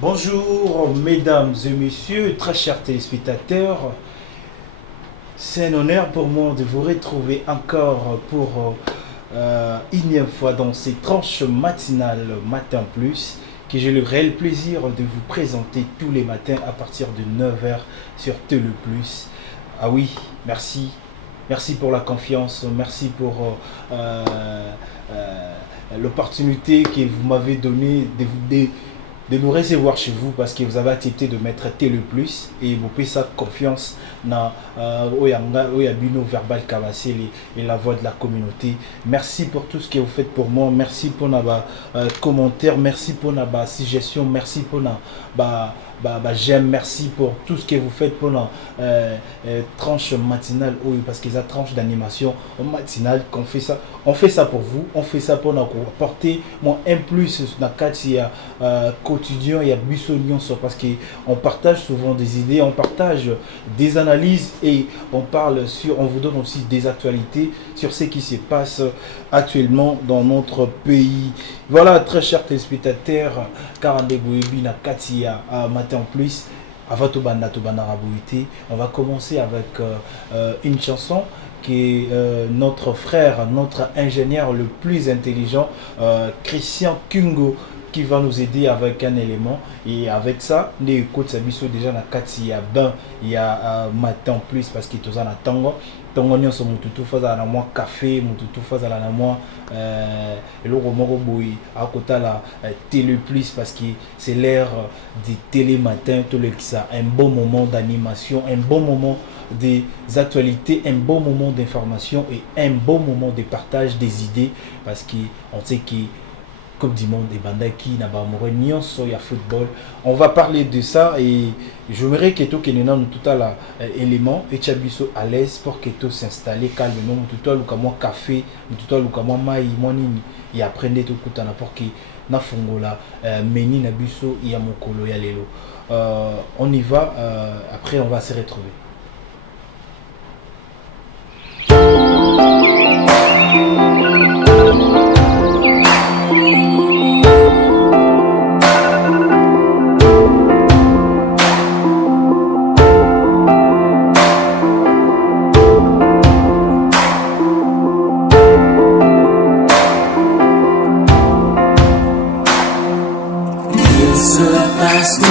Bonjour mesdames et messieurs, très chers téléspectateurs. C'est un honneur pour moi de vous retrouver encore pour énième fois dans ces tranches matinales Matin Plus que j'ai le réel plaisir de vous présenter tous les matins à partir de 9 h sur Télé Plus. Ah oui, merci. Merci pour la confiance, merci pour euh, l'opportunité que vous m'avez donnée de nous recevoir chez vous parce que vous avez accepté de mettre Télé Plus et vous payez sa confiance dans Oyabino Verbal Kavassé et la voix de la communauté. Merci pour tout ce que vous faites pour moi. Merci pour nos commentaires. Merci pour nos suggestions. Merci pour nos j'aime. Merci pour tout ce que vous faites pour la tranche matinale. Oui, parce que la tranche d'animation matinale, on fait ça pour vous. On fait ça pour nous apporter un plus dans le cadre quotidien. Il y a Bussonion parce qu'on partage souvent des idées, on partage des analyses et on vous donne aussi des actualités sur ce qui se passe actuellement dans notre pays. Voilà, très chers téléspectateurs, Matin Plus. On va commencer avec une chanson qui est notre frère, notre ingénieur le plus intelligent, Christian Kungo, qui va nous aider avec un élément. Et avec ça, les écoutes Sabiso déjà na kati il y a il y a Matin Plus parce qu'il est en tango. Tango nyo so mututu faza na moi café, mututu faza na moi le romoro boy à côté la Télé Plus parce que c'est l'ère du télé matin, tout le ça un bon moment d'animation, un bon moment des actualités, un bon moment d'information et un bon moment de partage des idées parce qu'on sait que Coupe du Monde et Bandaki n'a pas mouru sur le football. On va parler de ça et j'aimerais que tout tout à l'élément et Chabiso à l'aise pour que tout s'installe calmement tout à l'oukamon café tout à l'oukamon maï monini et apprendre tout à n'importe qui na fongola meni na biso ya mokolo ya lelo. On y va après on va se retrouver.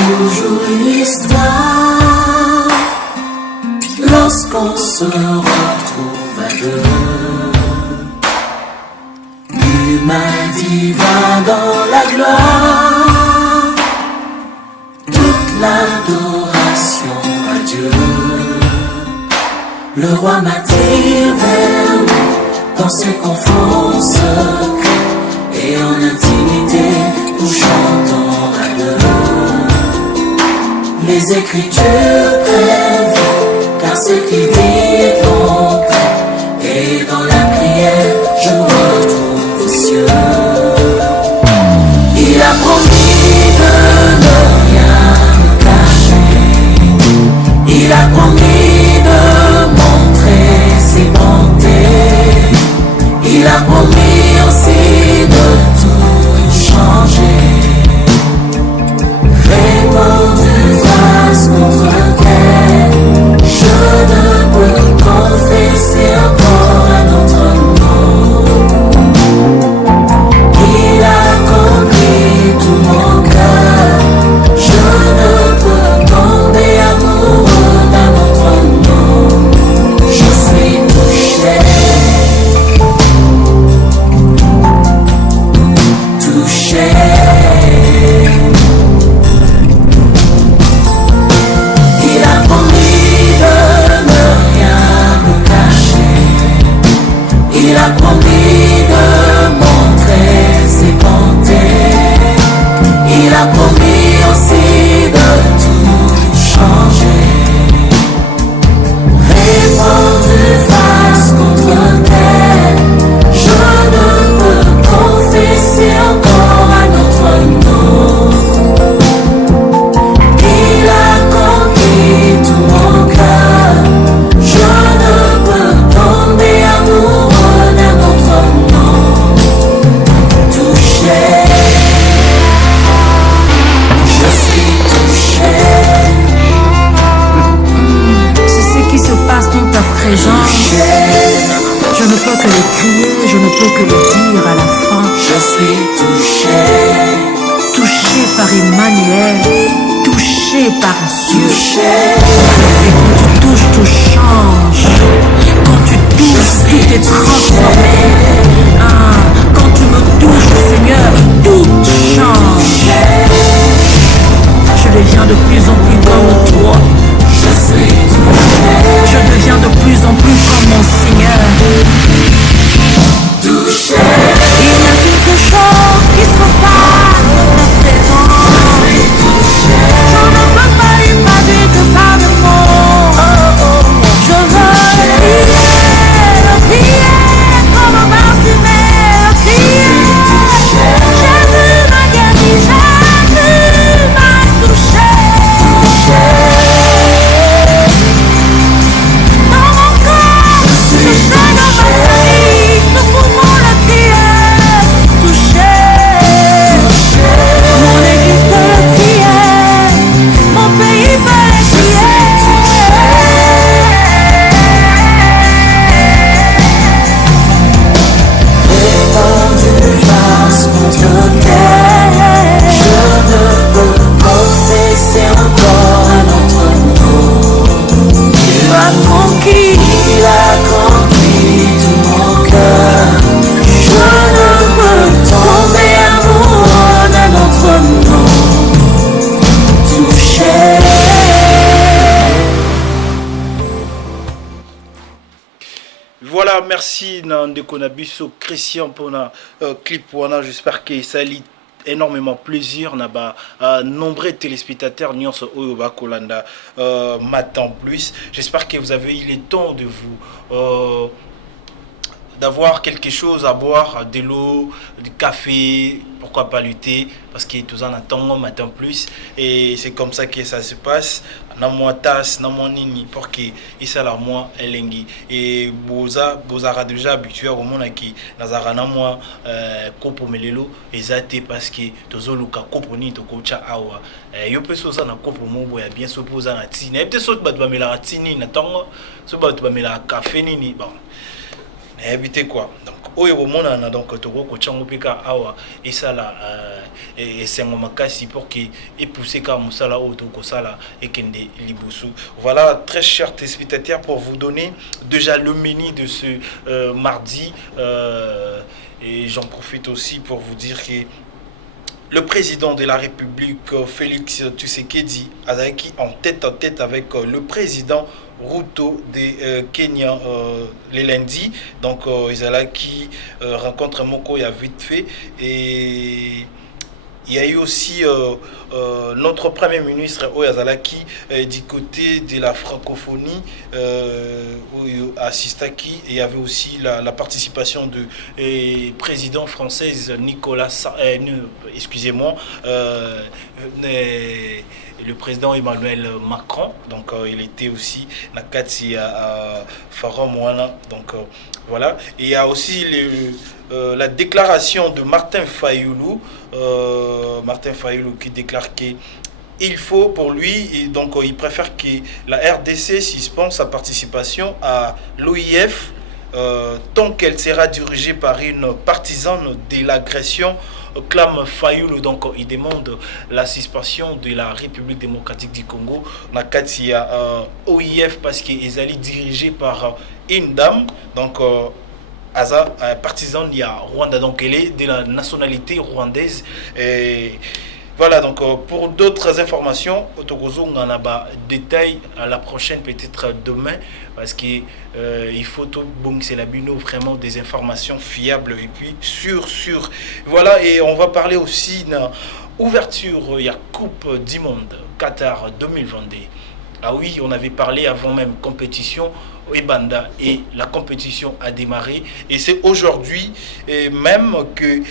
Toujours une histoire lorsqu'on se retrouve à deux. L'humain divin dans la gloire, toute l'adoration à Dieu. Le roi m'attire vers lui dans ses conforts secrets et en intimité nous chantons à deux. Les Écritures prévient, car ce qu'il dit est concret. Et dans la prière, je me retrouve aux cieux. Il a promis de ne rien me cacher. Il a promis de montrer ses bontés. Il a promis aussi de tout changer. Répondu face contre terre, je ne peux comprendre. crier, je ne peux que le dire à la fin. Je suis touché, Touché par Emmanuel, touché par Dieu. Et quand tu touches, tout change. Quand tu touches, tout est transformé. Ah, quand tu me touches, Seigneur, tout change. Je deviens de plus en plus comme toi. Je deviens de plus en plus comme mon Seigneur. Il n'y a qu'une seule chose qui se passe dans ta présence. Je ne veux pas évader de par le monde. Je veux le prier comme un Bartimée, le prier. Jésus m'a guéri, Jésus m'a touché. Dans mon corps, touché dans ma famille, nous pouvons le crier. Touché, mon église peut le crier, mon pays peut le crier. Étendue face contre terre, je ne peux confesser encore un autre nom. Tu as conquis, Il a conquis tout mon cœur. Je ne peux tomber amoureux d'un autre nom. Touché. Voilà, merci Nandeko Nabiso Christian pour na clip wana. J'espère que ça lit énormément plaisir na ba nombreux téléspectateurs nyonso oyo ba kolanda matin plus. J'espère que vous avez eu le temps de vous d'avoir quelque chose à boire, de l'eau, du café, pourquoi pas le thé, parce que tout en attendant matin plus. Et c'est comme ça que ça se passe. Na moi tasse, na moi nini, pour que ça la moi elengi. Et boza déjà habitué au monde qui nazara na moi kopo melelo ezate parce que tozoluka kopo ni to kocha awa. Yo pe soza na kopo mobo ya bien sopoza na tini. Et peut-être so ba ba mela tini na tongo, so ba ba mela café nini bon. Habité quoi donc oyo bomona na donc toko ko chango pika awa et ça là et c'est un makasi pour que et pousser comme ça là auto ko sala et kende libusu. Voilà, très chers téléspectateurs, pour vous donner déjà le menu de ce mardi et j'en profite aussi pour vous dire que le président de la République, Félix Tshisekedi, qui en tête à tête avec le président Ruto de Kenya les lundis. Donc, ils là qui rencontre Moko il y a vite fait. Et il y a eu aussi notre premier ministre Oyazalaki du côté de la francophonie à Sistaki. Et il y avait aussi la participation de président française Nicolas excusez-moi le président Emmanuel Macron. Donc il était aussi Nakati à Forum Wana. Donc voilà. Et il y a aussi la déclaration de Martin Fayoulou. Martin Fayoulou qui déclare que il faut pour lui, et donc il préfère que la RDC suspende sa participation à l'OIF tant qu'elle sera dirigée par une partisane de l'agression. Clame Fayoulou, donc il demande la suspension de la République démocratique du Congo. Il y a OIF parce qu'ils allaient dirigés par une dame, donc Aza, partisan, il y a Rwanda, donc elle est de la nationalité rwandaise. Et voilà, donc pour d'autres informations, Otogozo, on en a des détails à la prochaine, peut-être demain, parce que il faut tout bon, c'est la bino, vraiment des informations fiables et puis sûr. Voilà, et on va parler aussi d'une ouverture, il y a Coupe du Monde, Qatar 2022. Ah oui, on avait parlé avant même compétition Ebanda et la compétition a démarré. Et c'est aujourd'hui même que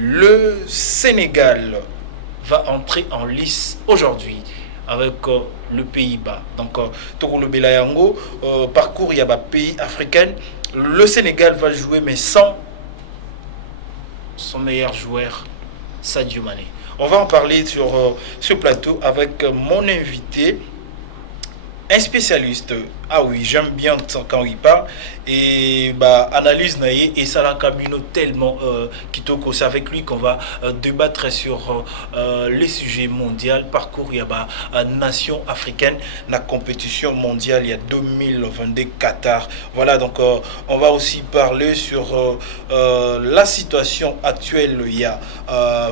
le Sénégal va entrer en lice aujourd'hui avec le Pays-Bas. Donc, Toko le Belayango, parcours, il y a des pays africains. Le Sénégal va jouer, mais sans son meilleur joueur, Sadio Mané. On va en parler sur ce plateau avec mon invité, un spécialiste Ah oui, j'aime bien quand il parle. Et bah, analyse naïe et ça la camino tellement kitoko. C'est avec lui qu'on va débattre sur les sujets mondiaux. Parcours, il y a bah, nation africaine, la compétition mondiale, il y a 2022 Qatar. Voilà, donc on va aussi parler sur la situation actuelle. Il y a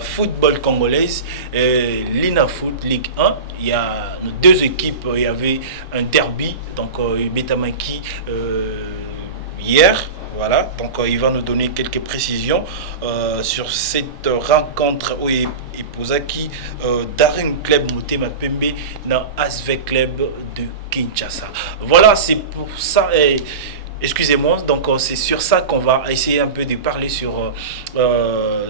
football congolaise, Lina Foot Ligue 1. Il y a nos deux équipes, il y avait un derby, donc Betamaki hier. Voilà, donc il va nous donner quelques précisions sur cette rencontre où il Posaki Darren Club Motema Pembe dans ASV Club de Kinshasa. Voilà, c'est pour ça. Excusez-moi, donc c'est sur ça qu'on va essayer un peu de parler sur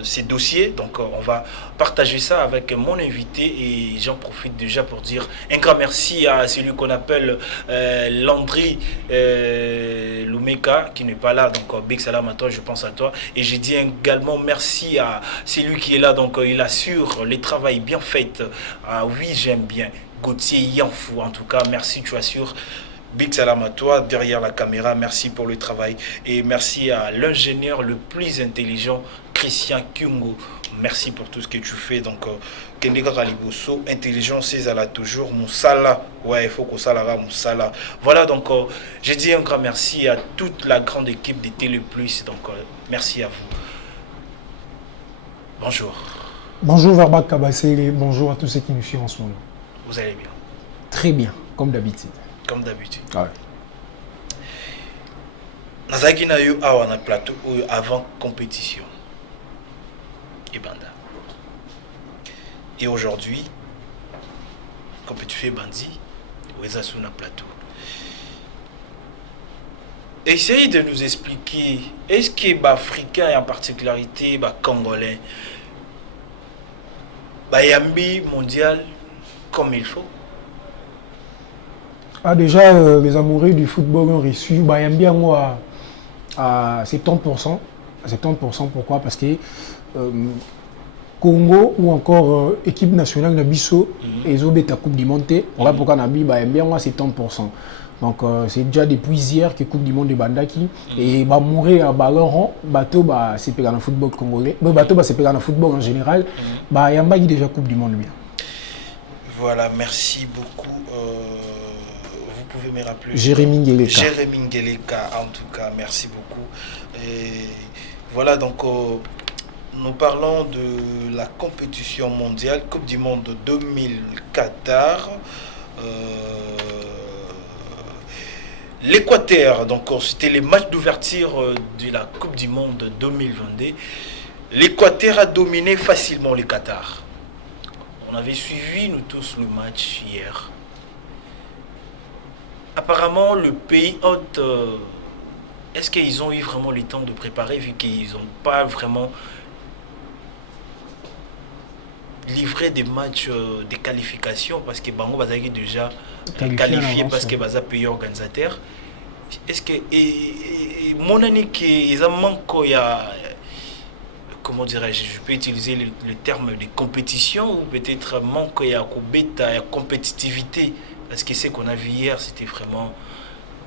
ces dossiers. Donc on va partager ça avec mon invité et j'en profite déjà pour dire un grand merci à celui qu'on appelle Landry Lumeka qui n'est pas là. Donc big salam à toi, je pense à toi. Et j'ai dit également merci à celui qui est là, donc il assure les travails bien faits. Ah oui, j'aime bien. Gauthier Yanfou, en tout cas, merci, tu assures. Big salam à toi derrière la caméra, merci pour le travail et merci à l'ingénieur le plus intelligent, Christian Kungo. Merci pour tout ce que tu fais. Donc, Kendeka Kaliboso, intelligence, c'est là toujours Moussala. Ouais, il faut que ça la Moussala. Voilà, donc, j'ai dit un grand merci à toute la grande équipe de Télé Plus. Donc, merci à vous. Bonjour. Bonjour Verba Kabassé, bonjour à tous ceux qui nous suivent en ce moment. Vous allez bien? Très bien, comme d'habitude. Comme d'habitude. Ouais. Nazaki na yo awa na plateau avant compétition. Et banda. Et aujourd'hui, compétition bandi, ou na plateau. Essayez de nous expliquer, est-ce que les Africains et en particularité les Congolais, Yambi mondial comme il faut? Ah, déjà, les amoureux du football ont reçu Bayambi à 70%. 70%, pourquoi? Parce que Congo ou encore équipe nationale Nabiso et Zobeta Coupe du Monde, voilà pourquoi Nabi Bayambi à 70%. Donc c'est déjà depuis hier que Coupe du Monde de Bandaki et mourir à Ballon, bateau c'est péga dans le football congolais, bateau c'est péga dans le football en général, Bayamba qui déjà Coupe du Monde bien. Voilà, merci beaucoup. Vous pouvez me rappeler Jérémy Ngeleka. Jérémy Ngeleka, en tout cas, merci beaucoup. Et voilà, donc nous parlons de la compétition mondiale, Coupe du Monde 2000 Qatar. L'Équateur, donc c'était les matchs d'ouverture de la Coupe du Monde 2022. L'Équateur a dominé facilement le Qatar. On avait suivi, nous tous, le match hier. Apparemment, le pays hôte, est-ce qu'ils ont eu vraiment le temps de préparer, vu qu'ils n'ont pas vraiment livré des matchs de qualification, parce que Bango Bazagi déjà qualifié parce que Baza pays organisateur. Est-ce que mon année qu'ils ont manqué, comment dirais-je, je peux utiliser le terme de compétition ou peut-être manque à compétitivité, parce que ce qu'on a vu hier c'était vraiment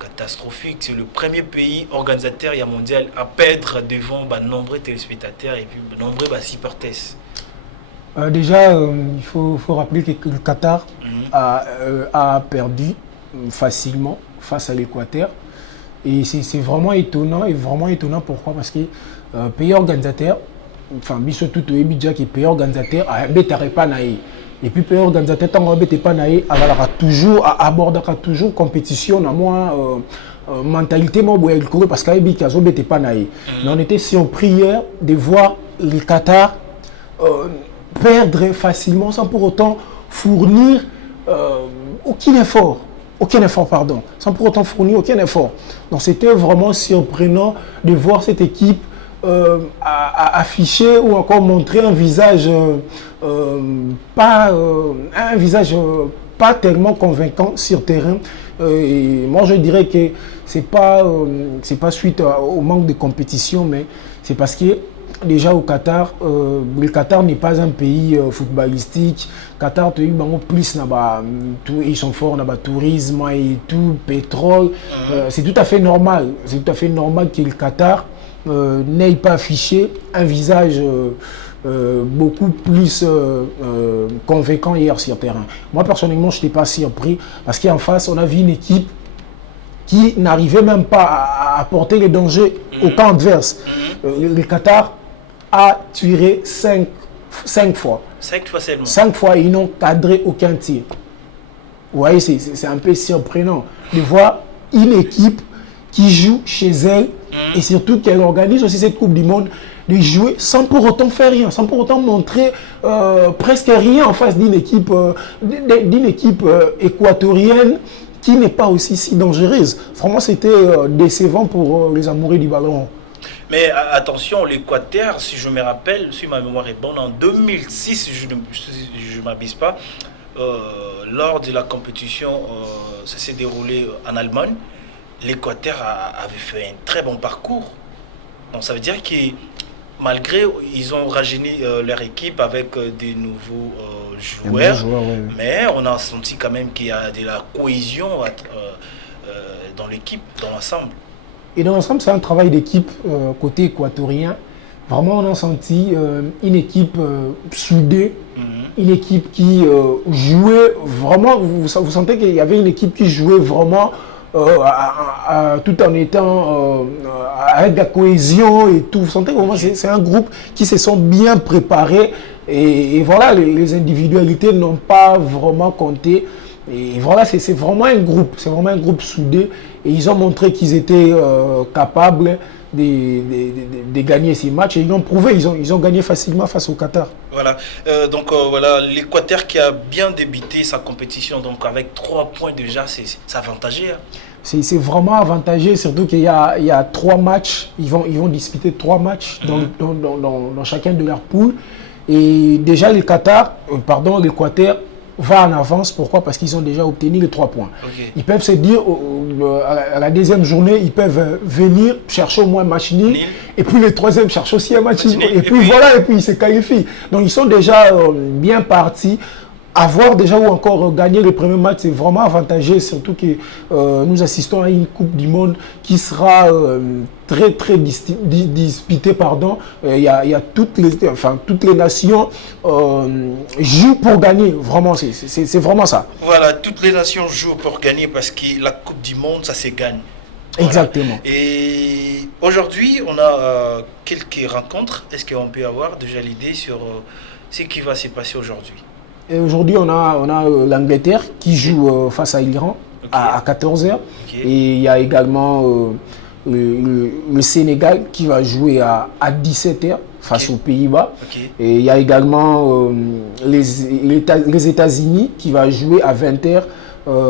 catastrophique. C'est le premier pays organisateur et mondial à perdre devant nombreux téléspectateurs et puis nombreux supporters. Déjà, il faut rappeler que le Qatar a perdu facilement face à l'Équateur. Et c'est vraiment étonnant. Pourquoi? Parce que pays organisateur, enfin, surtout le Ebidja qui est pays organisateur, pas naï. Et puis pays organisateur, tant qu'on pas naï, toujours aborder toujours compétition, à moi mentalité moi parce qu'Ebidja n'était pas naï. Mais on était surpris hier de voir le Qatar perdre facilement sans pour autant fournir aucun effort, sans pour autant fournir aucun effort. Donc c'était vraiment surprenant de voir cette équipe afficher ou encore montrer un visage pas tellement convaincant sur terrain. Et moi je dirais que c'est pas suite au manque de compétition, mais c'est parce que déjà au Qatar, le Qatar n'est pas un pays footballistique. Qatar, tu as plus, ils sont forts dans le tourisme et tout, pétrole. C'est tout à fait normal. C'est tout à fait normal que le Qatar n'ait pas affiché un visage beaucoup plus convaincant hier sur le terrain. Moi, personnellement, je n'étais pas surpris parce qu'en face, on a vu une équipe qui n'arrivait même pas à porter les dangers au camp adverse. Le Qatar a tiré 5 fois. 5 fois seulement. 5 fois, ils n'ont cadré aucun tir. Vous voyez, c'est un peu surprenant de voir une équipe qui joue chez elle et surtout qu'elle organise aussi cette Coupe du Monde, de jouer sans pour autant faire rien, sans pour autant montrer presque rien en face d'une équipe, équatorienne qui n'est pas aussi si dangereuse. Vraiment, c'était décevant pour les amoureux du ballon. Mais attention, l'Équateur, si je me rappelle, si ma mémoire est bonne, en 2006, si je ne m'abuse pas, lors de la compétition, ça s'est déroulé en Allemagne, l'Équateur avait fait un très bon parcours. Donc ça veut dire que malgré, ils ont rajeuni leur équipe avec des nouveaux joueurs, mais on a senti quand même qu'il y a de la cohésion dans l'équipe, dans l'ensemble. Et dans l'ensemble, c'est un travail d'équipe côté équatorien. Vraiment, on a senti une équipe soudée, une équipe qui jouait vraiment. Vous sentez qu'il y avait une équipe qui jouait vraiment tout en étant avec de la cohésion et tout. Vous sentez vraiment c'est un groupe qui se sont bien préparés et voilà, les individualités n'ont pas vraiment compté. Et voilà, c'est vraiment un groupe soudé et ils ont montré qu'ils étaient capables de gagner ces matchs et ils l'ont prouvé, ils ont gagné facilement face au Qatar. Voilà, donc voilà, l'Équateur qui a bien débuté sa compétition, donc avec 3 points déjà, c'est avantagé. Hein. C'est vraiment avantagé, surtout qu'il y a 3 matchs, ils vont disputer 3 matchs dans chacun de leurs poules. Et déjà l'Équateur va en avance. Pourquoi? Parce qu'ils ont déjà obtenu les 3 points. Okay. Ils peuvent se dire, à la deuxième journée, ils peuvent venir chercher au moins un match nul. Et puis le troisième cherche aussi un match nul. Et puis voilà, et puis ils se qualifient. Donc ils sont déjà bien partis. Avoir déjà ou encore gagné le premier match, c'est vraiment avantageux, surtout que nous assistons à une Coupe du Monde qui sera très très disputée. Il y a toutes les nations jouent pour gagner, vraiment, c'est vraiment ça. Voilà, toutes les nations jouent pour gagner parce que la Coupe du Monde, ça se gagne. Voilà. Exactement. Et aujourd'hui, on a quelques rencontres. Est-ce qu'on peut avoir déjà l'idée sur ce qui va se passer aujourd'hui? Aujourd'hui, on a l'Angleterre qui joue face à l'Iran à 14h. Okay. Et il y a également le Sénégal qui va jouer à 17h face aux Pays-Bas. Okay. Et il y a également les États-Unis qui va jouer à 20h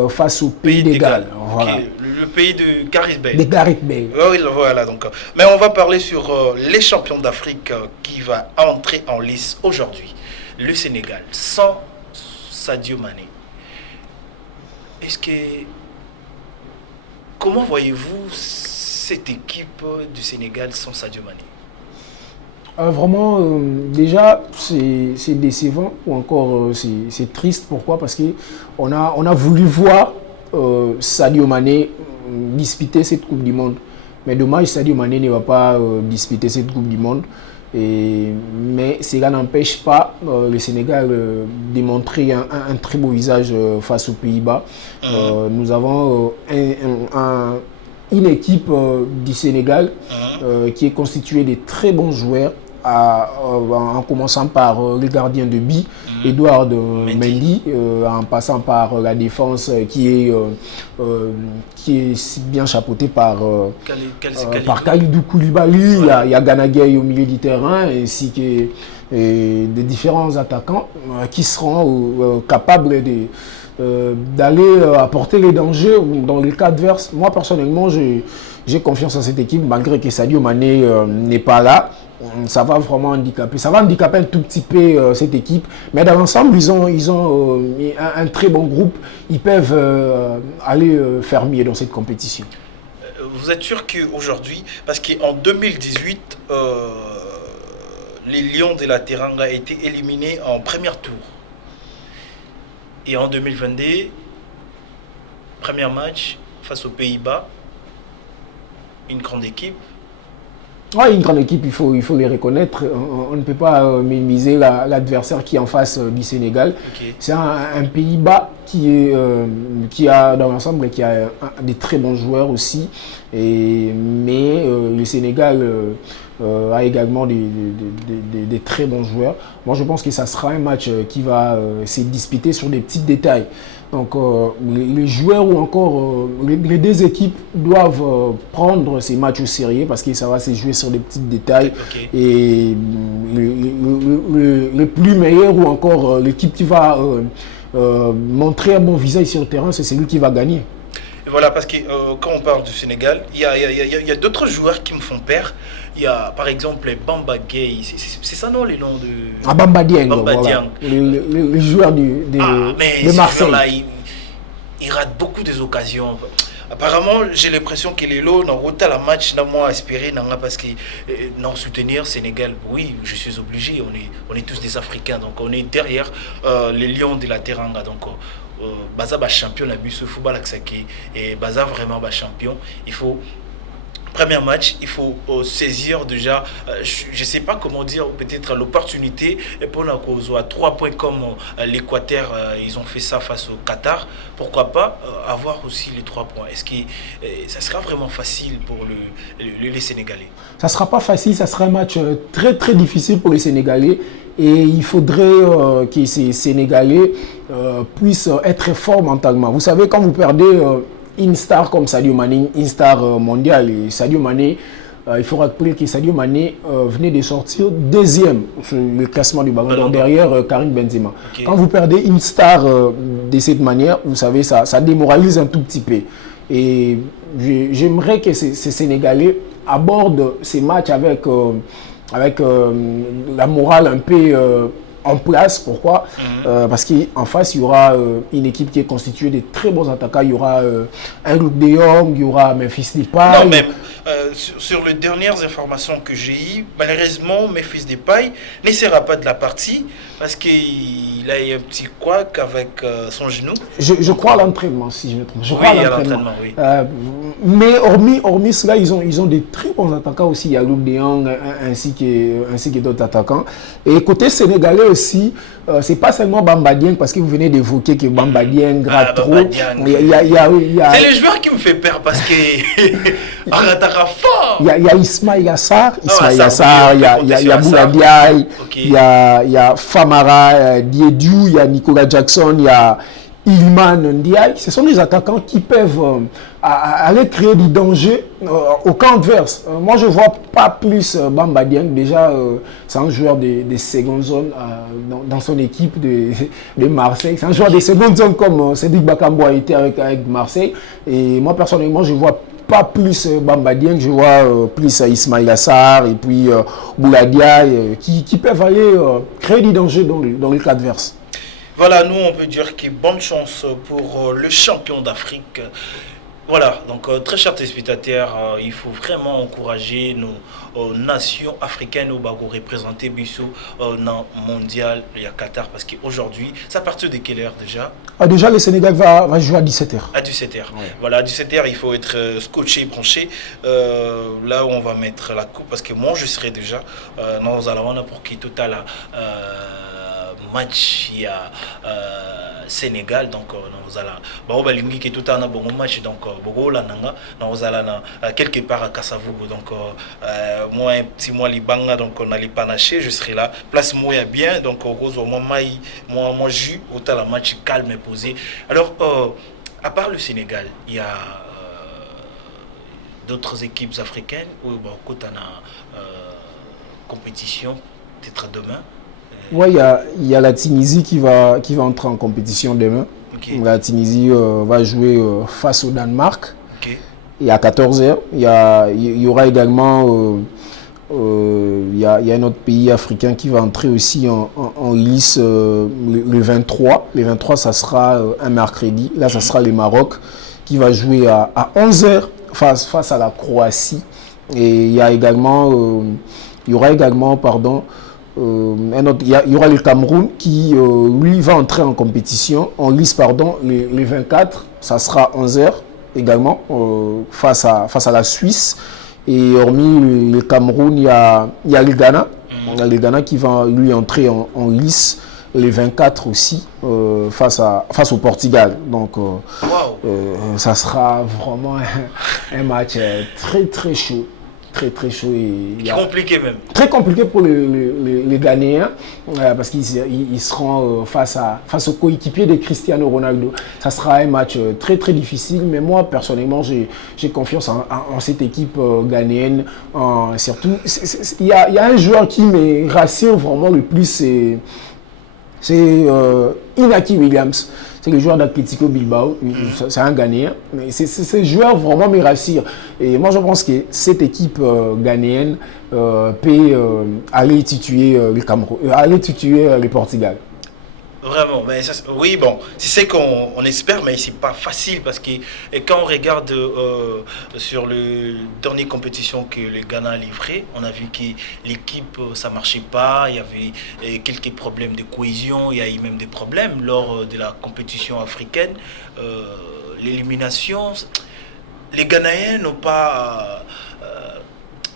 face au Pays de Galles. Voilà. Okay. Le pays de Gareth Bale. De Gareth Bale. Oui, voilà. Donc. Mais on va parler sur les champions d'Afrique qui va entrer en lice aujourd'hui. Le Sénégal, sans Sadio Mané. Comment voyez-vous cette équipe du Sénégal sans Sadio Mané? Vraiment, déjà, c'est décevant ou encore c'est triste. Pourquoi? Parce qu'on a voulu voir Sadio Mané disputer cette Coupe du Monde. Mais dommage, Sadio Mané ne va pas disputer cette Coupe du Monde. Mais cela n'empêche pas le Sénégal de montrer un très beau visage face aux Pays-Bas. Nous avons une équipe du Sénégal qui est constituée de très bons joueurs, en commençant par le gardien de but, Edouard Mendy, en passant par la défense qui est bien chapeautée par Kalidou Koulibaly, il y a Gana Gueye au milieu du terrain, ainsi que des différents attaquants qui seront capables d'aller apporter les dangers dans les cas adverses. Moi, personnellement, j'ai confiance en cette équipe, malgré que Sadio Mané n'est pas là. Ça va vraiment handicaper. Ça va handicaper un tout petit peu cette équipe. Mais dans l'ensemble, ils ont un très bon groupe. Ils peuvent aller faire mieux dans cette compétition. Vous êtes sûr qu'aujourd'hui, parce qu'en 2018, les Lions de la Teranga a été éliminé en premier tour. Et en 2022, premier match face aux Pays-Bas, une grande équipe. Oui, une grande équipe, il faut les reconnaître. On ne peut pas minimiser l'adversaire qui est en face du Sénégal. Okay. C'est un Pays-Bas qui a dans l'ensemble qui a des très bons joueurs aussi. Mais le Sénégal a également des très bons joueurs. Moi, je pense que ça sera un match qui va se disputer sur des petits détails. Donc, les joueurs ou encore les deux équipes doivent prendre ces matchs au sérieux parce que ça va se jouer sur des petits détails. Okay. Et le plus meilleur ou encore l'équipe qui va montrer un bon visage sur le terrain, c'est celui qui va gagner. Et voilà, parce que quand on parle du Sénégal, il y a d'autres joueurs qui me font peur. Il y a par exemple Bamba Gay, c'est ça non les noms de... Ah, Bamba Dieng, Bamba voilà. Dieng. Le joueur de Marseille. Là, il rate beaucoup des occasions. Apparemment, j'ai l'impression que les lots n'ont pas la match n'a moins aspiré parce que non soutenir Sénégal, oui, je suis obligé. On est tous des Africains, donc on est derrière les Lions de la Teranga. Donc Baza ba champion la bus football et Baza vraiment ba champion. Il faut premier match, il faut saisir déjà, je ne sais pas comment dire, peut-être l'opportunité pour la cause à 3 points comme l'Équateur, ils ont fait ça face au Qatar. Pourquoi pas avoir aussi les 3 points? Est-ce que ça sera vraiment facile pour les Sénégalais? Ça ne sera pas facile, ça sera un match très très difficile pour les Sénégalais. Et il faudrait que ces Sénégalais puissent être forts mentalement. Vous savez, quand vous perdez une star comme Sadio Mané, une star mondiale, et Sadio Mané, il faut rappeler que Sadio Mané venait de sortir deuxième sur le classement du Ballon d'Or derrière Karim Benzema. Okay. Quand vous perdez une star de cette manière, vous savez, ça démoralise un tout petit peu. Et j'aimerais que ces Sénégalais abordent ces matchs avec la morale un peu en place. Pourquoi? Parce qu'en face, il y aura une équipe qui est constituée de très bons attaquants. Il y aura un Luc de Jong, il y aura Memphis Depay. Non, même sur les dernières informations que j'ai eues, malheureusement, Memphis Depay ne sera pas de la partie parce qu'il a eu un petit couac avec son genou. Je crois à l'entraînement, si je me trompe. Je crois à l'entraînement. Oui. Mais hormis cela, ils ont des très bons attaquants aussi. Il y a Luc de Jong ainsi que d'autres attaquants. Et côté sénégalais aussi, c'est pas seulement Bamba Dieng parce que vous venez d'évoquer que Bamba Dieng gratte trop. C'est le joueur qui me fait peur parce que il y a Ismaïl Assar, il y a Boula Diaye, il y a Famara Diédiou, il y a Nicolas Jackson, il y a Iliman Ndiaye. Ce sont des attaquants qui peuvent aller créer du danger au camp adverse. Moi, je ne vois pas plus Bamba Dieng. Déjà, c'est un joueur de seconde zone dans son équipe de Marseille. C'est un joueur de seconde zone comme Cédric Bakambu a été avec Marseille. Et moi, personnellement, je ne vois pas plus Bamba Dieng, je vois plus Ismaïl Assar et puis Boula Diaye qui peuvent aller créer du danger dans le camp adverse. Voilà, nous on peut dire que bonne chance pour le champion d'Afrique. Voilà, donc très chers téléspectateurs, il faut vraiment encourager nos nations africaines au Bago représenter Bissou dans le mondial il y a Qatar parce qu'aujourd'hui, c'est à partir de quelle heure déjà? Déjà, le Sénégal va jouer à 17h. À 17h. Ouais. Voilà, à 17h, il faut être scotché, branché. Là où on va mettre la coupe parce que moi je serai déjà dans Zalawana pour qu'il tout à la match il y a Sénégal donc nous allons bah lingi qui tout un bon match donc bogo la nanga nous allons quelque part à Kasavubu donc moi un petit mois libanga donc on allait panacher je serai là place moi bien donc rose moi jus autant la match calme et posé. Alors à part le Sénégal il y a d'autres équipes africaines où beaucoup en compétition peut-être demain. Oui, il y a la Tunisie qui va entrer en compétition demain. Okay. La Tunisie va jouer face au Danemark. Okay. Et à 14h, il y aura également il y a un autre pays africain qui va entrer aussi en lice le 23. Le 23, ça sera un mercredi. Là, ça sera le Maroc qui va jouer à 11h face à la Croatie. Et il y aura également Il y aura le Cameroun qui, lui, va entrer en compétition, en lice, pardon, les 24. Ça sera 11h également, face à la Suisse. Et hormis le Cameroun, il y a le Ghana. Il y a le Ghana qui va, lui, entrer en lice les 24 aussi, face au Portugal. Donc, ça sera vraiment un match très, très chaud. Très très chaud et compliqué même. Très compliqué pour les Ghanéens parce qu'ils seront face au coéquipier de Cristiano Ronaldo. Ça sera un match très très difficile, mais moi personnellement j'ai confiance en cette équipe ghanéenne. Surtout, il y a un joueur qui me rassure vraiment le plus, c'est Inaki Williams. C'est le joueur d'Atlético Bilbao, c'est un Ghanéen. Mais ce joueur vraiment me rassure. Et moi, je pense que cette équipe ghanéenne peut aller tuer le Cameroun, aller tuer le Portugal. Vraiment, mais ça, oui, bon, c'est ce qu'on espère, mais c'est pas facile parce que quand on regarde sur le dernier compétition que le Ghana a livré, on a vu que l'équipe, ça marchait pas, il y avait quelques problèmes de cohésion, il y a eu même des problèmes lors de la compétition africaine. L'élimination, les Ghanéens n'ont pas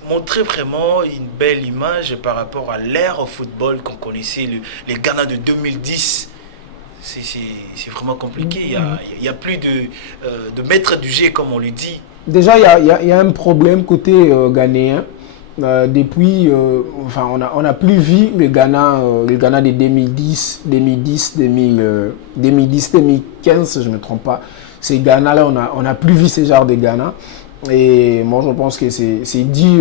montrer vraiment une belle image par rapport à l'ère au football qu'on connaissait, les Ghana de 2010. C'est vraiment compliqué. Il y a plus de maître du jeu, comme on le dit. Déjà, il y a un problème côté ghanéen. Depuis, on n'a plus vu le Ghana de 2010, 2015, je ne me trompe pas. Ces Ghana-là, on n'a plus vu ce genre de Ghana. Et moi, je pense que c'est dû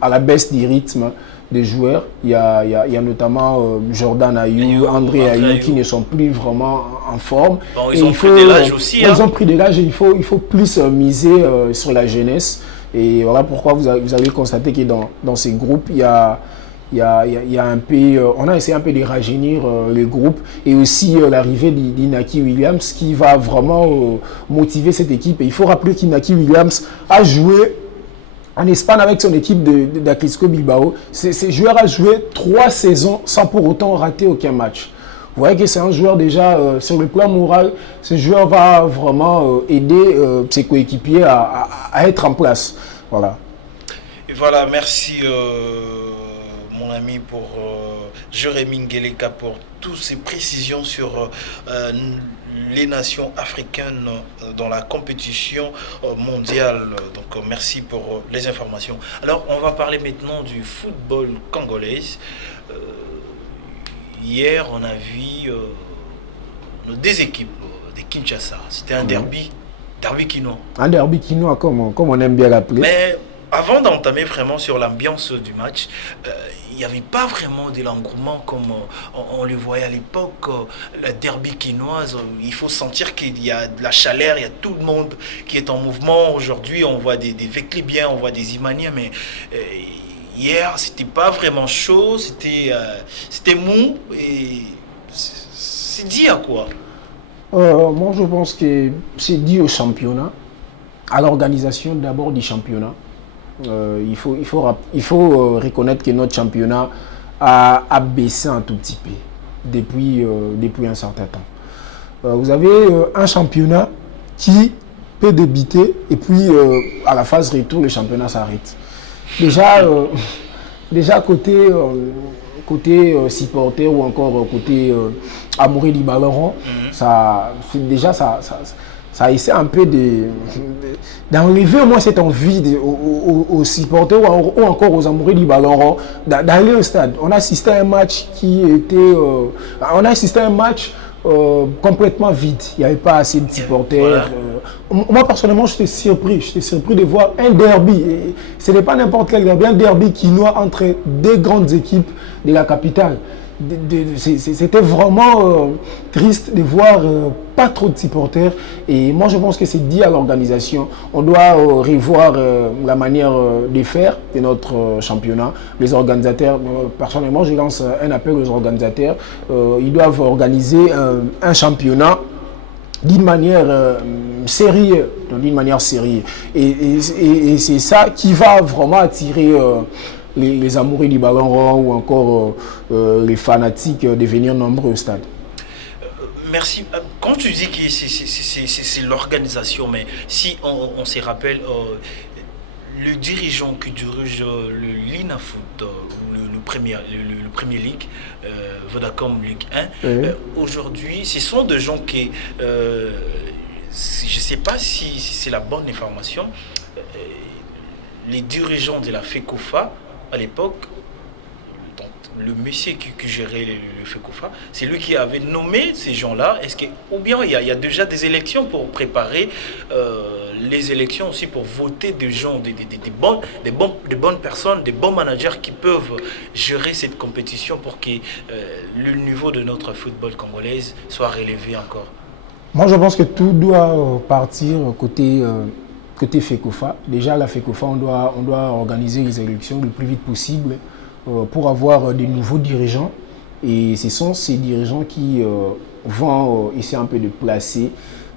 à la baisse du rythme des joueurs. Il y a notamment Jordan Ayew, André Ayew qui ne sont plus vraiment en forme. Bon, ils ont pris de l'âge aussi. Ils ont pris de l'âge et il faut plus miser sur la jeunesse. Et voilà pourquoi vous avez constaté que dans ces groupes, il y a un peu, on a essayé un peu de rajeunir les groupes et aussi l'arrivée d'Inaki Williams qui va vraiment motiver cette équipe. Et il faut rappeler qu'Inaki Williams a joué en Espagne avec son équipe d'Atlético Bilbao. Ce joueur a joué 3 saisons sans pour autant rater aucun match. Vous voyez que c'est un joueur déjà, sur le plan moral, ce joueur va vraiment aider ses coéquipiers à être en place. Voilà. Et voilà, merci mon ami pour Jérémy Ngeleka pour toutes ces précisions sur les nations africaines dans la compétition mondiale. Donc merci pour les informations. Alors on va parler maintenant du football congolais. Hier on a vu nos deux équipes de Kinshasa. C'était un derby quinois. Un derby quinois comme on aime bien l'appeler. Mais avant d'entamer vraiment sur l'ambiance du match, il n'y avait pas vraiment de l'engouement comme on le voyait à l'époque. La derby quinoise, il faut sentir qu'il y a de la chaleur, il y a tout le monde qui est en mouvement. Aujourd'hui, on voit des Veclibiens, on voit des Imaniens, mais hier, c'était pas vraiment chaud, c'était mou. Et c'est dit à quoi? Moi, je pense que c'est dû au championnat, à l'organisation d'abord du championnat. Il faut reconnaître que notre championnat a baissé un tout petit peu depuis un certain temps. Vous avez un championnat qui peut débuter et puis à la phase retour, le championnat s'arrête. Déjà côté supporter ou encore côté amoureux du ballon rond, ça essaie un peu d'enlever au moins cette envie aux supporters ou encore aux amoureux du ballon rond d'aller au stade. On a assisté à un match complètement vide. Il n'y avait pas assez de supporters. Voilà. Moi, personnellement, j'étais surpris de voir un derby. Et ce n'est pas n'importe quel derby, un derby quinois entre deux grandes équipes de la capitale. C'était vraiment triste de voir pas trop de supporters. Et moi, je pense que c'est dit à l'organisation. On doit revoir la manière de faire de notre championnat. Les organisateurs, personnellement, je lance un appel aux organisateurs. Ils doivent organiser un championnat d'une manière sérieuse. Et c'est ça qui va vraiment attirer les amoureux du ballon rond ou encore les fanatiques de venir nombreux au stade. Merci. Quand tu dis que c'est l'organisation, mais si on se rappelle, le dirigeant qui dirige le Linafoot, le Premier League, Vodacom Ligue 1, aujourd'hui, ce sont des gens qui, je ne sais pas si c'est la bonne information, les dirigeants de la FECOFA, à l'époque, le monsieur qui gérait le FECOFA, c'est lui qui avait nommé ces gens-là. Ou bien il y a déjà des élections pour préparer les élections aussi, pour voter des gens, des bonnes personnes, des bons managers qui peuvent gérer cette compétition pour que le niveau de notre football congolais soit relevé encore. Moi, je pense que tout doit partir côté FECOFA. Déjà, la FECOFA, on doit organiser les élections le plus vite possible pour avoir des nouveaux dirigeants. Et ce sont ces dirigeants qui vont essayer un peu de placer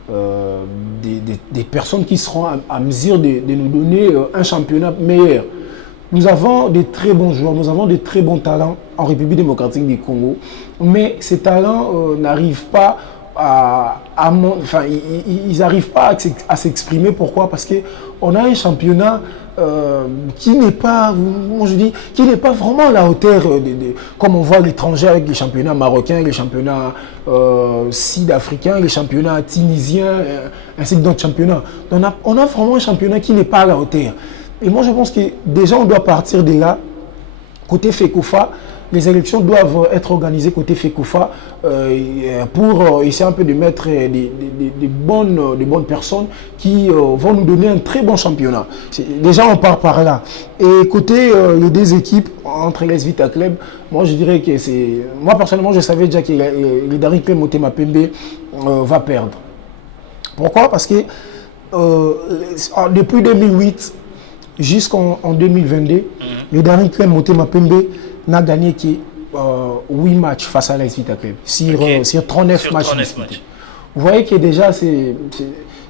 des personnes qui seront à mesure de nous donner un championnat meilleur. Nous avons de très bons joueurs, nous avons de très bons talents en République démocratique du Congo, mais ces talents n'arrivent pas ils n'arrivent pas à s'exprimer. Pourquoi? Parce qu'on a un championnat qui n'est pas, qui n'est pas vraiment à la hauteur comme on voit l'étranger avec les championnats marocains, les championnats sud-africains, les championnats tunisiens, ainsi que d'autres championnats. On a vraiment un championnat qui n'est pas à la hauteur. Et moi, je pense que déjà, on doit partir de là. Côté FECOFA, les élections doivent être organisées côté FECOFA pour essayer un peu de mettre des bonnes personnes qui vont nous donner un très bon championnat. Déjà, on part par là. Et côté les deux équipes, entre les Vita Club, moi, je dirais que c'est... Moi, personnellement, je savais déjà que le Daring Club Motema Pembe va perdre. Pourquoi? Parce que depuis 2008 jusqu'en 2022, le Daring Club Motema Pembe n'a gagné que 8 matchs face à l'AS Vita Club sur 39 matchs disputés. Vous voyez que déjà, il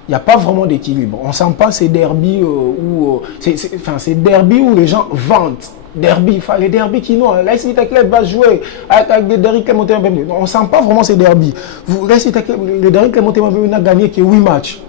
n'y a pas vraiment d'équilibre. On ne sent pas ces derbies ces derbies où les gens vantent. Les derbies qui n'ont. L'AS Vita Club va jouer avec des Daring Club Motema Pembe. On ne sent pas vraiment ces derbies. Le Daring Club Motema Pembe n'a gagné que 8 matchs.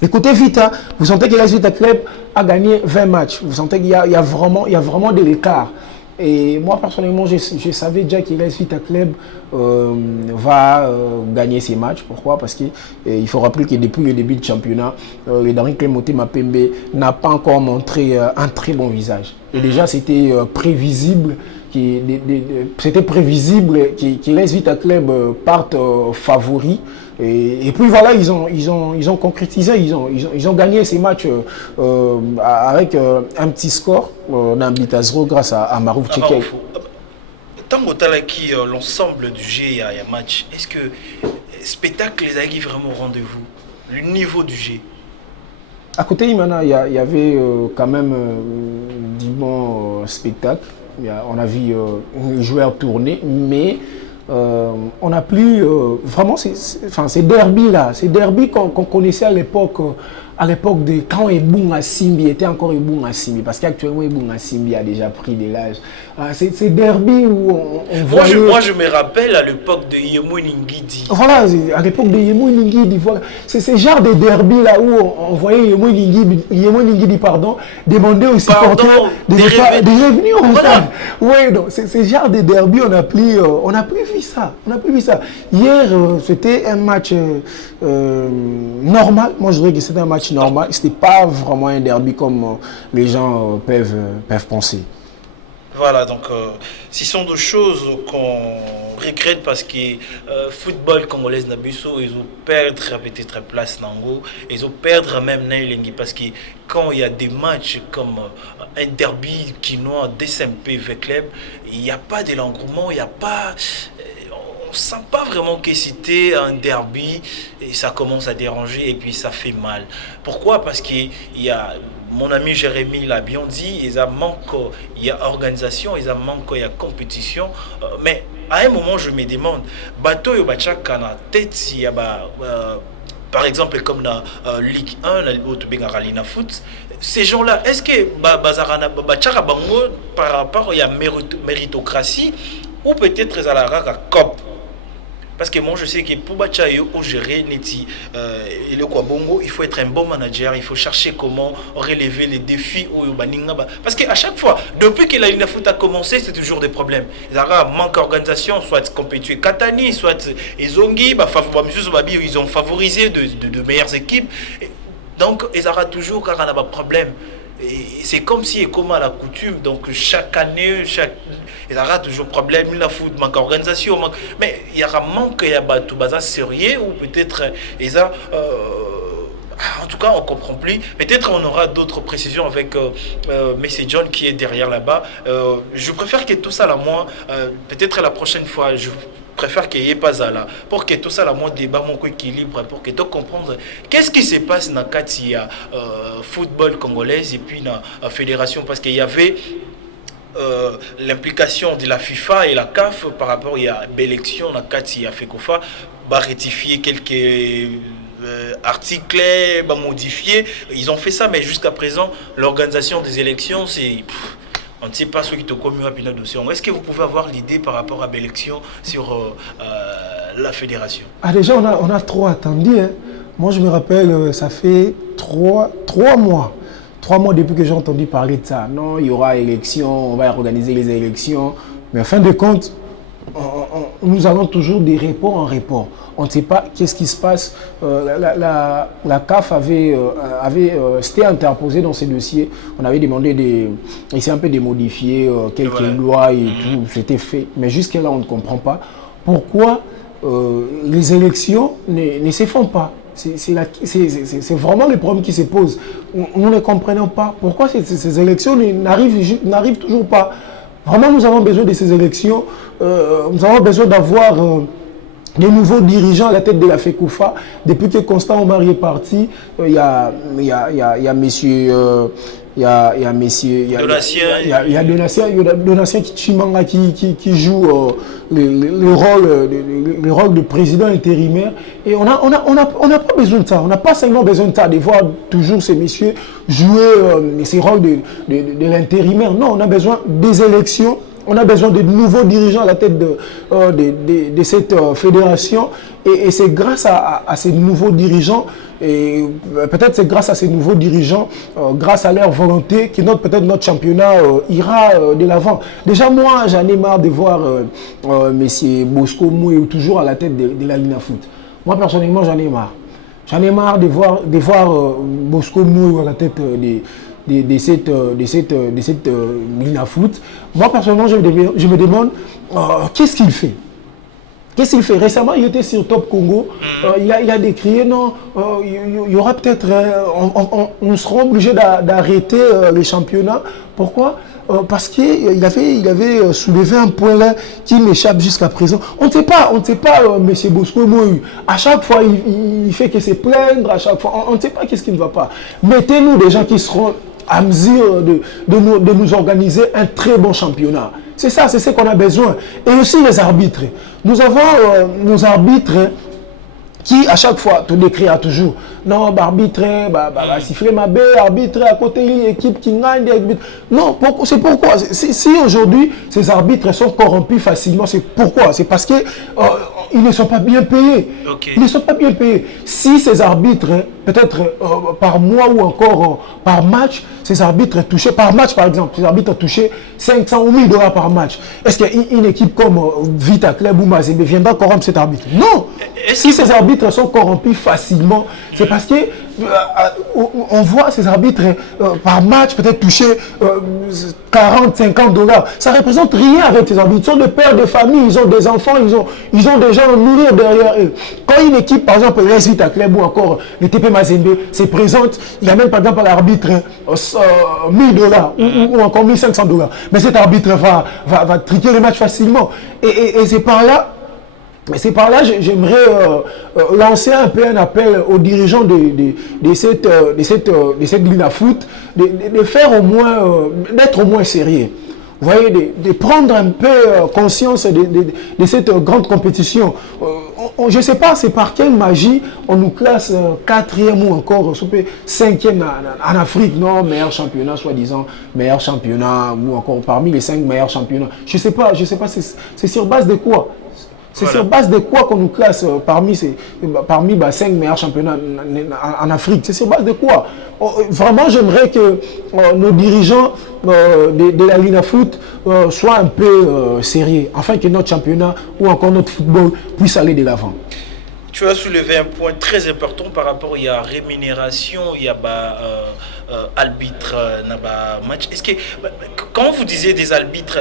Et côté Vita, vous sentez que l'AS Vita Club a gagné 20 matchs. Vous sentez qu'il y a vraiment de l'écart. Et moi, personnellement, je savais déjà que l'AS Vita Club va gagner ces matchs. Pourquoi? Parce qu'il faut rappeler que depuis le début du championnat, le Daring Club Motema Pembe n'a pas encore montré un très bon visage. Et déjà, c'était prévisible que l'AS Vita Club parte favori. Et puis voilà, ils ont concrétisé, ils ont gagné ces matchs avec un petit score d'un but à 0 grâce à Marouf Tcheké. Tant que l'ensemble du jeu il y a un match, est-ce que le spectacle les a vraiment au rendez-vous? Le niveau du jeu? À côté, il y avait quand même du bon spectacle. On a vu les joueurs tourner, mais on n'a plus vraiment ces derbies-là, ces derbies qu'on connaissait à l'époque de quand Ebunga Simbi était encore Ebunga Simbi, parce qu'actuellement Ebunga Simbi a déjà pris de l'âge. Ces derbies où on voyait... Moi, je me rappelle à l'époque de Yemo Ningidi. Voilà, à l'époque de Yemo Ningidi. Voilà. C'est ce genre de derby-là où on voyait Yemo Ningidi demander aux supporters de revenir au stade. Oui, donc c'est ce genre de derby, on n'a plus vu ça. Hier, c'était un match normal. Moi, je dirais que c'était un match normal. Ce n'était pas vraiment un derby comme les gens peuvent penser. Voilà, donc ce sont des choses qu'on regrette parce que football congolais Nabuso, ils ont perdu peut-être place Nango, ils ont perdu même Naïlengi parce que quand il y a des matchs comme un derby quinois DSMP club, il n'y a pas de l'engouement, il n'y a pas... On ne sent pas vraiment que c'était un derby et ça commence à déranger et puis ça fait mal. Pourquoi? Parce qu'il y a... Mon ami Jérémy l'a bien dit, il y a organisation, il y a compétition. Mais à un moment, je me demande, bateau yo bachaka na tête, il y a par exemple comme la Ligue 1, la Ligue Foot, ces gens-là, est-ce que par rapport à la méritocratie ou peut-être à la COP? Parce que moi je sais que pour gérer il faut être un bon manager, il faut chercher comment relever les défis. Parce qu'à chaque fois, depuis que la Ligue de foot a commencé, c'est toujours des problèmes. Il y a un manque d'organisation, soit compétition Katani, soit Ezongi, ils ont favorisé de meilleures équipes. Donc ils auront toujours car on a un problème. C'est comme si, comme à la coutume, donc chaque année, il y aura toujours problème, la foot, manque d'organisation, mais il y aura manque tout bazar sérieux ou peut-être en tout cas on comprend plus. Peut-être on aura d'autres précisions avec Messi John qui est derrière là-bas. Je préfère que tout ça là moi, peut-être la prochaine fois je préfère qu'il n'y ait pas ça là, pour que tout ça là, mon débat, mon équilibre, pour que tu comprennes qu'est-ce qui se passe dans le football congolais et puis dans la fédération, parce qu'il y avait l'implication de la FIFA et la CAF par rapport à l'élection dans le FECOFA, rectifier quelques articles, modifier, ils ont fait ça, mais jusqu'à présent, l'organisation des élections, c'est... On ne sait pas ce qui te commet à Pinot dossier. Est-ce que vous pouvez avoir l'idée par rapport à l'élection sur la fédération? Ah, déjà, on a trop attendu. Hein. Moi, je me rappelle, ça fait 3 mois. 3 mois depuis que j'ai entendu parler de ça. Non, il y aura élection, on va organiser les élections. Mais en fin de compte, nous avons toujours des reports en report. On ne sait pas qu'est-ce qui se passe. La CAF s'était interposée dans ces dossiers. On avait demandé d'essayer un peu de modifier quelques lois et tout. C'était fait. Mais jusqu'à là, on ne comprend pas pourquoi les élections ne se font pas. C'est vraiment le problème qui se pose. Nous ne comprenons pas pourquoi ces élections n'arrivent toujours pas. Vraiment, nous avons besoin de ces élections. Nous avons besoin d'avoir des nouveaux dirigeants à la tête de la FECOFA. Depuis que Constant Omar est parti, il y a Donatien Chimanga qui joue le rôle de président intérimaire. Et on n'a pas besoin de ça. On n'a pas seulement besoin de ça, de voir toujours ces messieurs jouer ces rôles de l'intérimaire. Non, on a besoin des élections. On a besoin de nouveaux dirigeants à la tête de cette fédération. Et c'est grâce à ces nouveaux dirigeants, et peut-être c'est grâce à ces nouveaux dirigeants, grâce à leur volonté, que peut-être notre championnat ira de l'avant. Déjà, moi, j'en ai marre de voir M. Bosco Moué toujours à la tête de la Ligue Foot. Moi, personnellement, j'en ai marre. J'en ai marre de voir Bosco Moué à la tête de cette Ligue Foot. Moi, personnellement, je me demande qu'est-ce qu'il fait. Qu'est-ce qu'il fait? Récemment, il était sur Top Congo. Il a décrié, non, il y aura peut-être... on sera obligé d'arrêter les championnats. Pourquoi? Parce qu'il avait soulevé un point là qui m'échappe jusqu'à présent. On ne sait pas, M. Bosco Moïse. À chaque fois, il fait que se plaindre. À chaque fois, on ne sait pas qu'est-ce qui ne va pas. Mettez-nous des gens qui seront à mesure de nous organiser un très bon championnat. C'est ça, c'est ce qu'on a besoin. Et aussi les arbitres. Nous avons nos arbitres qui, à chaque fois, te décrit toujours. Non, arbitre, siffler ma baie, arbitre, à côté, l'équipe qui gagne. Non, c'est pourquoi. Si aujourd'hui, ces arbitres sont corrompus facilement, c'est pourquoi? C'est parce que ils ne sont pas bien payés. Okay. Ils ne sont pas bien payés. Si ces arbitres, peut-être par mois ou encore par match, ces arbitres touchaient, par match par exemple, ces arbitres touchaient 500 ou 1000 dollars par match. Est-ce qu'une équipe comme Vita Club ou Mazembe viendra corrompre cet arbitre? Non. Si ces arbitres sont corrompus facilement, c'est parce que on voit ces arbitres par match peut-être toucher 40, 50 dollars. Ça ne représente rien avec ces arbitres. Ils sont des pères de famille, ils ont des enfants, ils ont des gens à nourrir derrière eux. Quand une équipe, par exemple, l'AS Vita Club ou encore le TP Mazembe se présente, il y a même par exemple à l'arbitre 1000 dollars ou encore 1500 dollars. Mais cet arbitre va triquer le match facilement. Et c'est par là. Mais c'est par là que j'aimerais lancer un peu un appel aux dirigeants de cette Ligue de foot, de faire au moins, d'être au moins sérieux. vous voyez, de prendre un peu conscience de cette grande compétition. Je ne sais pas, c'est par quelle magie on nous classe 4e ou encore 5e en Afrique, non, meilleur championnat, soi-disant, meilleur championnat, ou encore parmi les 5 meilleurs championnats. Je ne sais pas, c'est sur base de quoi? C'est sur base de quoi qu'on nous classe parmi 5 meilleurs championnats en Afrique? C'est sur base de quoi? Vraiment, j'aimerais que nos dirigeants de la Ligue Foot soient un peu sérieux, afin que notre championnat ou encore notre football puisse aller de l'avant. Tu as soulevé un point très important par rapport à la rémunération, il y a arbitre match. Est-ce que quand vous disiez des arbitres,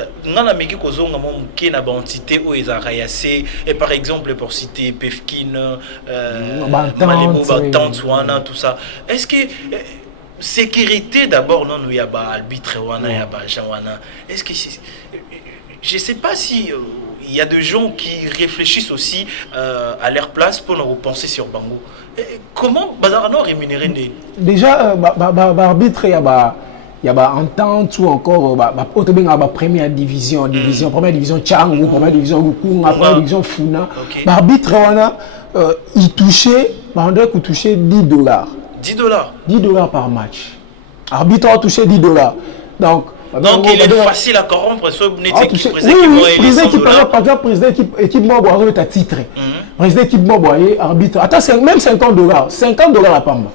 et par exemple pour citer Pefkin, Malebo, Tantuana, tout ça, est-ce que sécurité d'abord non il y a arbitre wana, il y a wana. Est-ce que je ne sais pas si il y a des gens qui réfléchissent aussi à leur place pour nous repenser sur Bango. Comment Bazarano rémunérer déjà arbitre il y a entente ou encore première division première division Tchangou, première division Rukunga, première division Funa. Arbitre il touchait $10. $10 par match. Arbitre a touché $10. Donc il est facile à corrompre ce président qui par exemple président équipe membre est à titre. Président équipe membre arbitre. Attends, même $50. $50 à Pamba.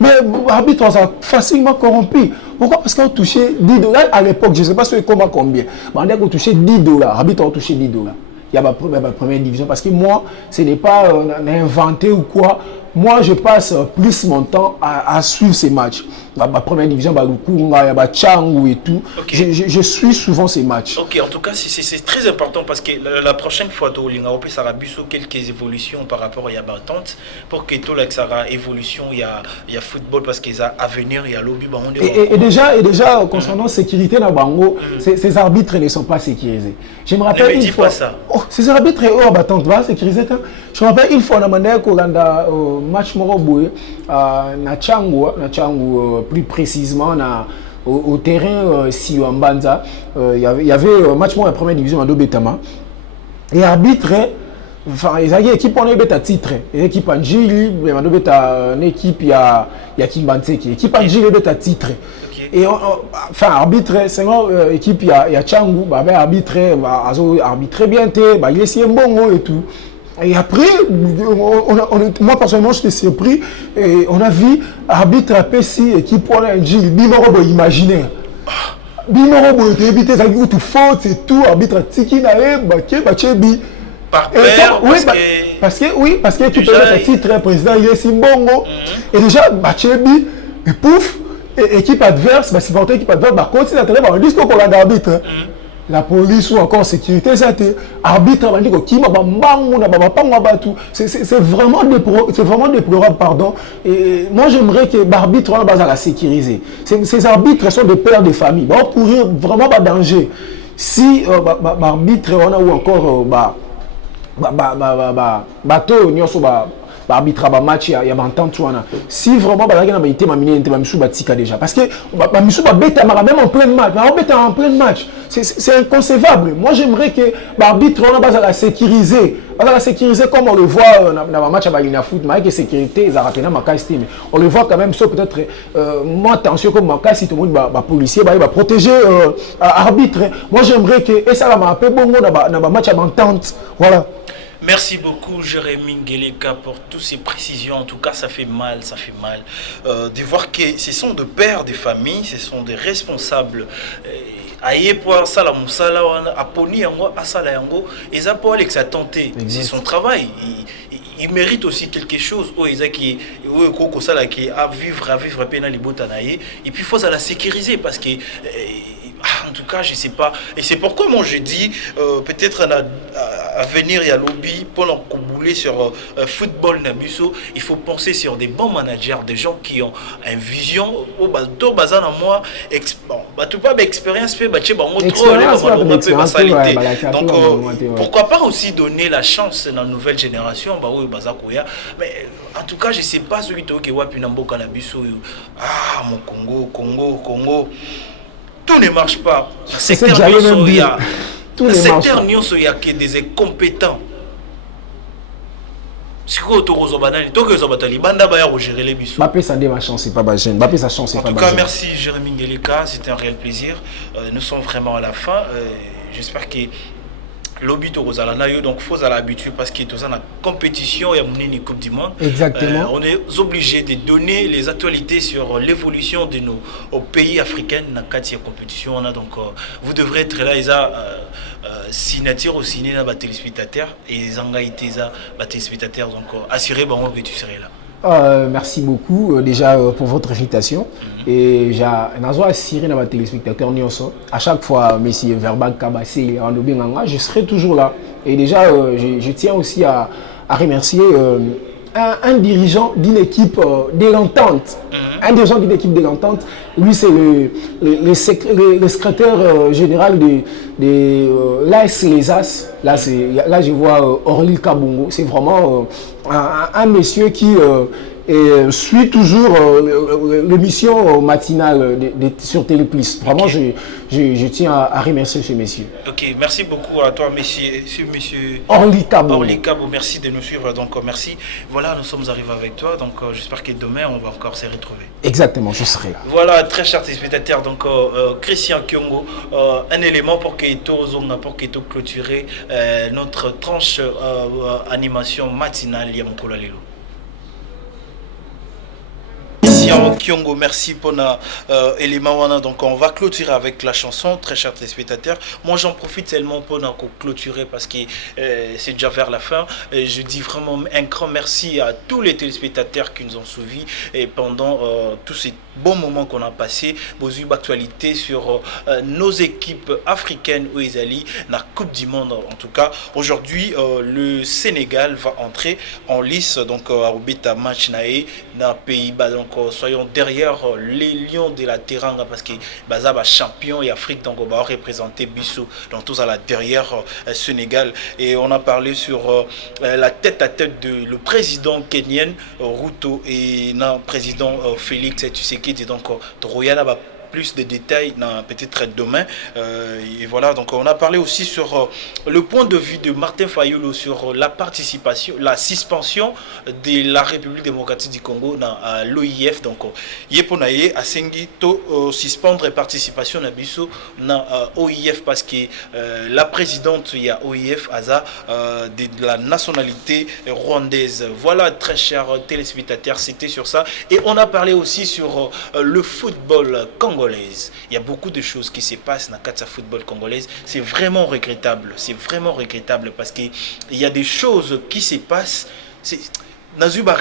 Mais l'arbitre a facilement corrompu. Pourquoi? Parce qu'on touchait $10 à l'époque. Je ne sais pas comment combien. Mais on a touché $10. L'arbitre a touché $10. Il y a ma première division. Parce que moi, ce n'est pas inventé ou quoi. Moi, je passe plus mon temps à suivre ces matchs. Ma première division, Lukunga, il y a Tchangou et tout. Je suis souvent ces matchs. Ok, en tout cas, c'est très important parce que la prochaine fois, ça aura quelques évolutions par rapport à Yabatante pour que tout ça aura évolution, il y a football parce qu'il y a avenir, il y a lobby. Et déjà, concernant sécurité dans Bango, ces arbitres ne sont pas sécurisés. Je me rappelle une fois. Ces arbitres Yabatante va sécuriser. Je me rappelle une fois, on a demandé au match Moroboué na Tchangou, plus précisément au terrain Siouambanza. Il y avait un match la première division à Dobetama. Et arbitre, enfin, il y a une équipe on est à titre. L'équipe Anjili, une équipe il y a Kimbanseki. L'équipe Anjili est à titre. Et enfin, arbitre, c'est une équipe il y a Tchangou, arbitre, arbitre bien, il est bon et tout. Et après, moi personnellement, j'étais surpris. Et on a vu arbitre à Pessi et qui prend un G, Bimorobo imaginaire. Bimorobo était évité, ça dit tout faute et tout. Arbitre à Tiki Nae, Bachebi. Par peur, parce que tu peux être titre président, il est si bon. Et déjà, Bachebi, et pouf, équipe adverse, supporter équipe adverse, continue à tenir, on dit qu'on a d'arbitre. La police ou encore sécurité, ça arbitre, c'est vraiment déplorable, pardon. Et moi, j'aimerais que l'arbitre soit la sécuriser. Ces arbitres sont des pères de famille. Ils vont courir vraiment pas danger. Si l'arbitre ou encore bateau, arbitre match il y a si vraiment déjà parce que même en plein match c'est inconcevable. Moi j'aimerais que l'arbitre on la sécuriser comme on le voit dans un match à Ligue Foot mais avec sécurité ils rappellent on le voit quand même sauf peut-être moi attention comme si tout le monde policier va protéger arbitre. Moi j'aimerais que et ça va m'appeler bon dans un match à entente. Voilà. Merci beaucoup Jérémy Ngeleka pour toutes ces précisions. En tout cas, ça fait mal de voir que ce sont des pères de famille, ce sont des responsables. Aïe pour ça la musala a poni yango asala yango et ça pour Alex a tenté. C'est son travail. Il mérite aussi quelque chose au Isaki au sala qui à vivre pena libota naïe et puis il faut ça la sécuriser parce que en tout cas, je ne sais pas. Et c'est pourquoi moi je dis, peut-être à venir, il y a lobby, pour bouler sur football Nabuso, il faut penser sur des bons managers, des gens qui ont une vision. Moi, tout pas d'expérience, donc pourquoi pas aussi donner la chance dans la nouvelle génération. Mais en tout cas, je ne sais pas celui qui est Wapinambo Nabuso. Ah, mon Congo. tout ne marche pas. C'est ce que j'allais même dire. Tout ne marche pas. Il y a des incompétents. Si vous avez gérer les bisous. Mbappé, ça démarre chance, c'est pas ma gêne. Mbappé, ça chance, c'est pas ma gêne. En tout cas, merci Jérémy Ngeleka, c'était un réel plaisir. Nous sommes vraiment à la fin. J'espère que l'obit au Rosalana, donc il faut à l'habitude parce qu'il est dans la compétition et à une Coupe du Monde. Exactement. On est obligé de donner les actualités sur l'évolution de nos pays africains dans cette compétition. Donc vous devrez être là, ils ont signature au ciné dans les téléspectateurs et ils ont été les téléspectateurs. Donc assurez que tu serais là. Merci beaucoup déjà pour votre invitation. Et j'ai assuré dans les téléspectateurs à chaque fois, Messie Verbal Kabassé, je serai toujours là. Et déjà, je tiens aussi à remercier un dirigeant d'une équipe de l'entente. Un dirigeant d'une équipe de l'entente, lui c'est le secrétaire général de l'AS Les As. Là je vois Orly Kabongo. C'est vraiment un monsieur qui suit toujours l'émission matinale sur Téléplus. Vraiment, Okay. je tiens à remercier ce monsieur. Ok, merci beaucoup à toi, monsieur Orly Kabongo. Orly Kabongo, merci de nous suivre. Donc, merci. Voilà, nous sommes arrivés avec toi. Donc, j'espère que demain, on va encore se retrouver. Exactement, je serai là. Voilà, très chers téléspectateurs. Donc, Christian Kyongo, un élément pour que tu clôturer notre tranche animation matinale Yamukula Lelo. Kyongo, merci pour l'élément. Donc on va clôturer avec la chanson, très chers téléspectateurs. Moi j'en profite tellement pour clôturer parce que c'est déjà vers la fin. Je dis vraiment un grand merci à tous les téléspectateurs qui nous ont suivis et pendant tous ces bons moments qu'on a passés. Vous avez actualité sur nos équipes africaines où ils allaient dans la Coupe du Monde. En tout cas, aujourd'hui, le Sénégal va entrer en lice donc à Obita match naé dans Pays-Bas. Donc soyons derrière les lions de la Teranga parce que Baza va champion et Afrique donc on va représenter Bissou donc tous à la derrière Sénégal. Et on a parlé sur la tête à tête de le président kenyan Ruto et le président Félix Tshisekedi. Donc Royana va plus de détails peut-être demain. Et voilà, donc on a parlé aussi sur le point de vue de Martin Fayulu sur la participation, la suspension de la République démocratique du Congo dans l'OIF. Donc, Yeponaye a sengi to suspendre participation na biso dans l'OIF parce que la présidente il y a OIF Aza de la nationalité rwandaise. Voilà, très chers téléspectateurs, c'était sur ça. Et on a parlé aussi sur le football congolais. Il y a beaucoup de choses qui se passent dans le football congolaise. C'est vraiment regrettable. C'est vraiment regrettable parce qu'il y a des choses qui se passent. Nazuba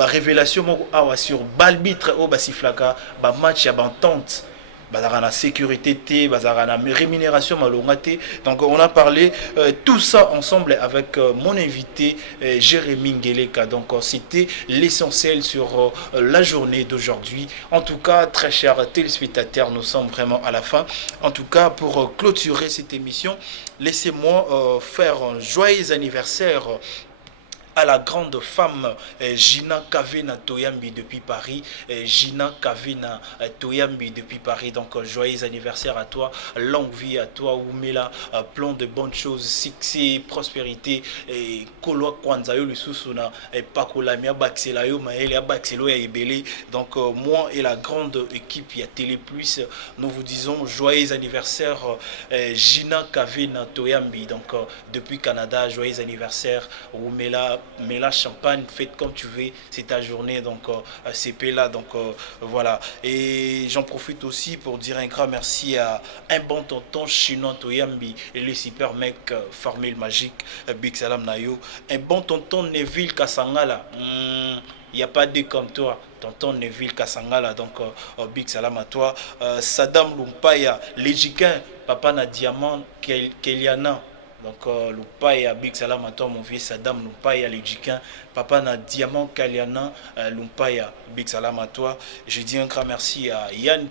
révélation sur balbitre au basiflaka match à bantante. La sécurité, la rémunération malongate. Donc on a parlé tout ça ensemble avec mon invité Jérémy Ngeleka. Donc c'était l'essentiel sur la journée d'aujourd'hui. En tout cas, très chers téléspectateurs, nous sommes vraiment à la fin. En tout cas, pour clôturer cette émission, laissez-moi faire un joyeux anniversaire à la grande femme Gina Kavena Toyambi depuis Paris. Gina Kavena Toyambi depuis Paris. Donc joyeux anniversaire à toi, longue vie à toi, Oumela, plein de bonnes choses, succès, prospérité, et Koloa Kwanzayo le Susuna, et Pakolamia Baxelayo, Maëlia Baxelo et Ebele. Donc moi et la grande équipe, il y a Télé Plus, nous vous disons joyeux anniversaire Gina Kavena Toyambi. Donc depuis Canada, joyeux anniversaire, Oumela. Mais la champagne, faites comme tu veux, c'est ta journée, donc CP là, donc voilà. Et j'en profite aussi pour dire un grand merci à un bon tonton chinois Toyambi et le super mec Formule Magique, Big Salam Nayo, un bon tonton Neville Kasangala. Il n'y a pas de comme toi, tonton Neville Kasangala, donc Big Salam à toi. Saddam Lumpaya, l'Égiquin, Papa na Diamant, Keliana. Donc Lumpaya, Big Salam à toi mon vieux Saddam Lumpaya, l'Égiquin, Papa na Diamant Kaliana, Lumpaya, Big Salam à toi. Je dis un grand merci à Yann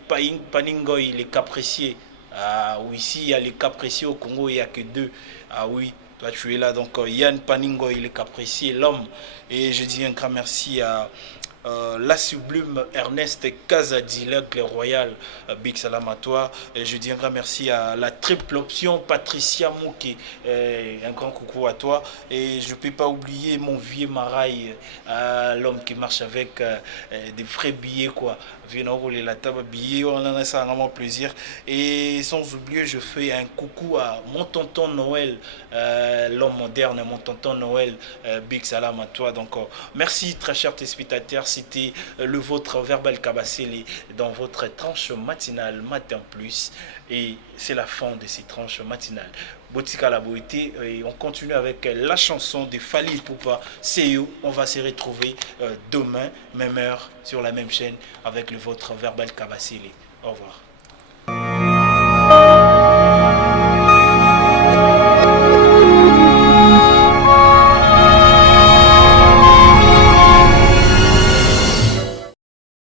Paningoy, les Capriciers. Ah oui, ici il y a les Capriciers au Congo, il n'y a que deux. Ah oui, toi tu es là, donc Yann Paningoy, les Capriciers, l'homme. Et je dis un grand merci à la sublime Ernest Kazadi, l'aigle royal, big salam à toi. Et je dis un grand merci à la triple option Patricia Mouké, un grand coucou à toi. Et je ne peux pas oublier mon vieux Maraï, l'homme qui marche avec des vrais billets, quoi. Viens rouler la table billets, on en a ça vraiment plaisir. Et sans oublier, je fais un coucou à mon tonton Noël, l'homme moderne, mon tonton Noël, big salam à toi. Donc, merci très chers téléspectateurs. C'était le vôtre Verbal Kabasele dans votre tranche matinale Matin Plus. Et c'est la fin de ces tranches matinales. Botika la beauté. Et on continue avec la chanson de Fali Poupa. C'est eux. On va se retrouver demain, même heure, sur la même chaîne, avec le vôtre Verbal Kabasele. Au revoir.